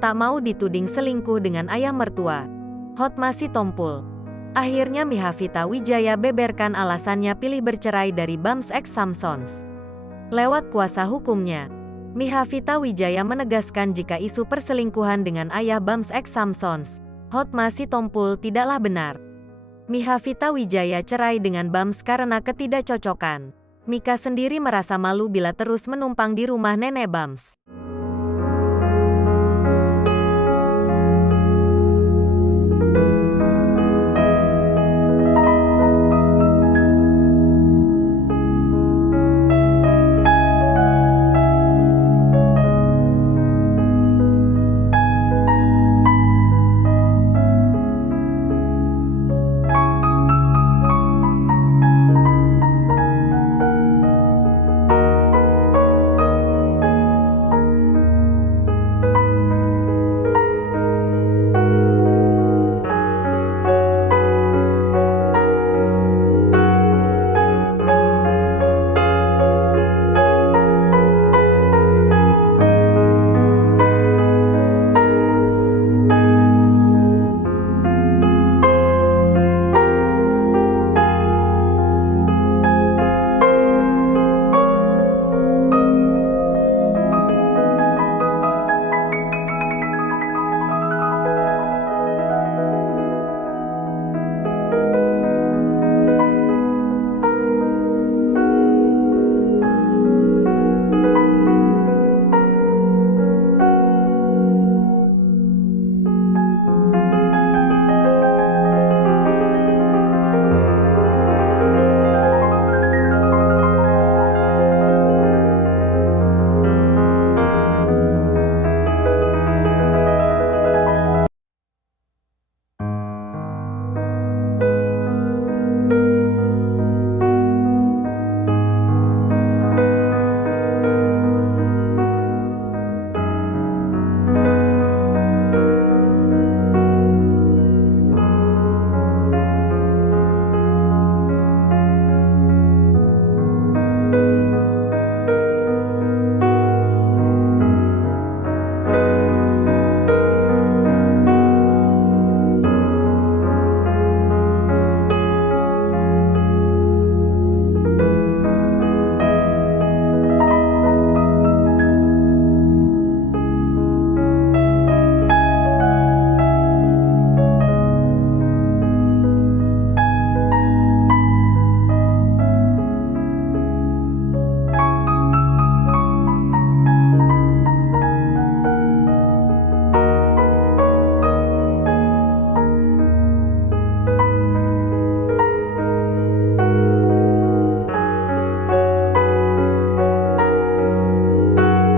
tak mau dituding selingkuh dengan ayah mertua. Hotma Sitompul. Akhirnya Mihavita Wijaya beberkan alasannya pilih bercerai dari Bams X Samsons. Lewat kuasa hukumnya, Mihavita Wijaya menegaskan jika isu perselingkuhan dengan ayah Bams X Samsons, Hotma Sitompul, tidaklah benar. Mihavita Wijaya cerai dengan Bams karena ketidakcocokan. Mika sendiri merasa malu bila terus menumpang di rumah nenek Bams.